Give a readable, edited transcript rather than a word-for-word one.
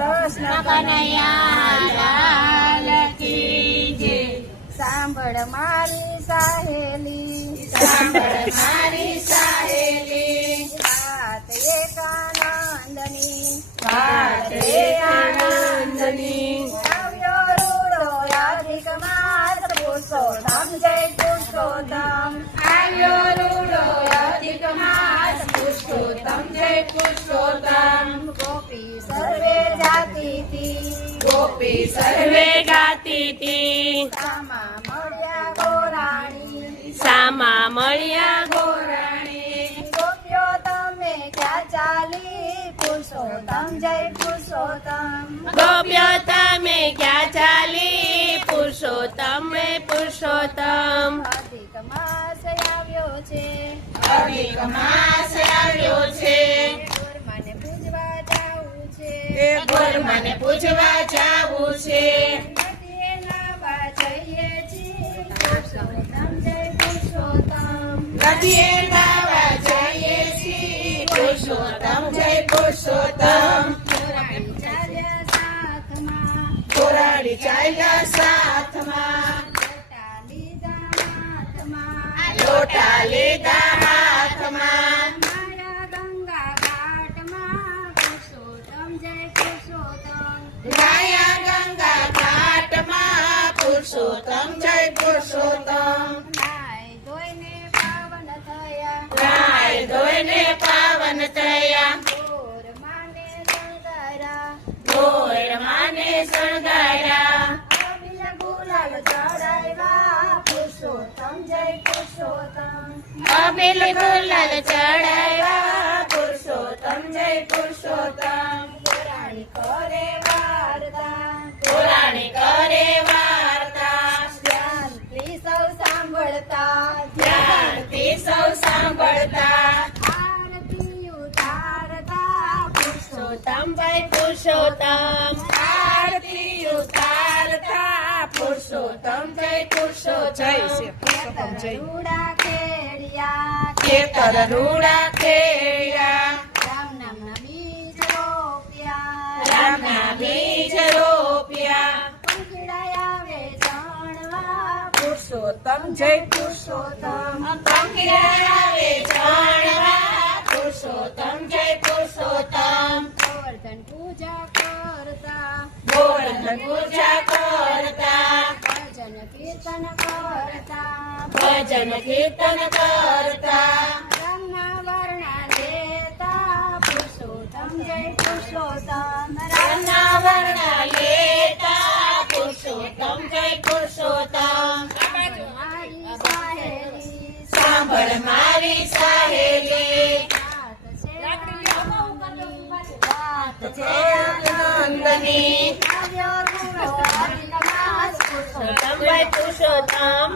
કૃષ્ણ કનૈયા લાલ કી જય। સાંભળ મારી સાહેલી, સાંભળ મારી સાહેલી, વાત એક આનંદની, વાત એક આનંદની। આવ્યો રૂડો અધિક માસ પુરુષોત્તમ જય પુરુષોત્તમ, આવ્યો રૂડો અધિક માસ પુરુષોત્તમ જય પુરુષોત્તમ। ગોપી સર્વે જાતી તી, ગોપી સર્વે ગાતી તી, સામા મળ્યા ગોરાણી, સામા મળ્યા ગોરાણી। ગોપ્યો તમે ક્યાં ચાલી, પુરુષોત્તમ જય પુરુષોત્તમ। ગોપ્યો તમે ક્યાં ચાલી, પુરુષોત્તમ રે પુરુષોત્તમ। અધિક માસ આવ્યો છે, અધિક માસ આવ્યો છે, ગોરમાને પૂજવા જાવું છે, ગોરમાને પૂજવા જાવું છે। નદીએ નાવા જઈએ છીએ, પુરુષોત્તમ જય પુરુષોત્તમ। નદીએ નાવા જઈએ છીએ, પુરુષોત્તમ જય પુરુષોત્તમ। ગોરાણી ચાલ્યા સાથમાં, ગોરાણી ચાલ્યા સાથમાં, લોટા લીધા હાથમાં, લોટા લીધા હાથમાં। માયા ગંગા ઘાટમાં, પુરુષોત્તમ જય પુરુષોત્તમ। ગાયા ગંગા ઘાટમાં, પુરુષોત્તમ જય પુરુષોત્તમ। નાય ધોઈને પાવન થયા, નાય ધોઈને પાવન થયા, ગોર માને શણગાર્યા, ગોર માને શણગાર્યા। અબીલ ગુલાલ ચડાવ્યા, પુરુષોત્તમ જય પુરુષોત્તમ। અબીલ ગુલાલ ચડાવ્યા, પુરુષોત્તમ જય પુરુષોત્તમ। ગોરાણી કરે વાર્તા, ગોરાણી કરે વાર્તા, ધ્યાનથી સૌ સાંભળતા, ધ્યાનથી સૌ સાંભળતા। આરતી ઉતારતા, પુરુષોત્તમ જય પુરુષોત્તમ, આરતી ઉતારતા, પુરુષોત્તમ જય પુરુષોત્તમ। રૂડા ખેડિયા, ખેતર રૂડા ખેડ્યા, રામ નામના બીજ રોપ્યા, રામના બીજ રોપ્યા। પંખીડા આવે જાણવા, પુરુષોત્તમ જય પુરુષોત્તમ। પંખીડા આવે જાણવા, પુરુષોત્તમ જય પુરુષોત્તમ। ગોવર્ધન પૂજા કરતા, ગોવર્ધન પૂજા કરતા, ભજન કીર્તન કરતા, ભજન કીર્તન કરતા। રંગના વર્ણા લેતા, પુરુષોત્તમ જય પુરુષોત્તમ। રામના વર્ણા લેતા, પુરુષોત્તમ જય પુરુષોત્તમ। મારી સાહેલી, સાંભળ મારી સાહેલી, વાત છે નંદની, આવ્યો રૂડો અધિક માસ, પુરુષોત્તમ જય પુરુષોત્તમ।